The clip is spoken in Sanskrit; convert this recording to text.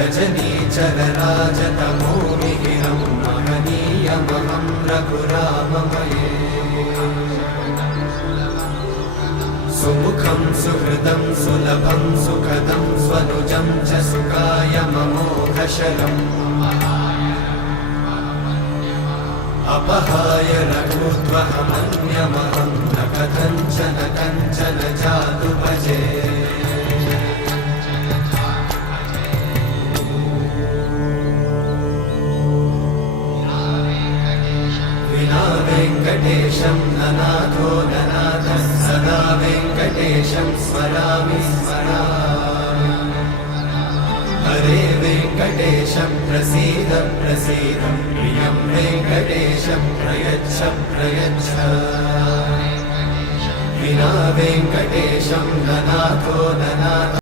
रजनीचरराजतमो मिहिरं महनीयमहं रघुराममये सुमुखं सुहृदं सुलभं सुखदं स्वनुजं च सुखायममोघशरम् अपहाय रघुत्वहमन्यमहं न कथञ्चन कञ्चन जातु भजे विना वेङ्कटेशं ननाथो ननाथः सदा वेङ्कटेशं स्मरामि स्मरामि हरे वेङ्कटेशं प्रसीद प्रसीद प्रियं वेङ्कटेशं प्रयच्छ प्रयच्छ विना वेङ्कटेशं ननाथो ननाथ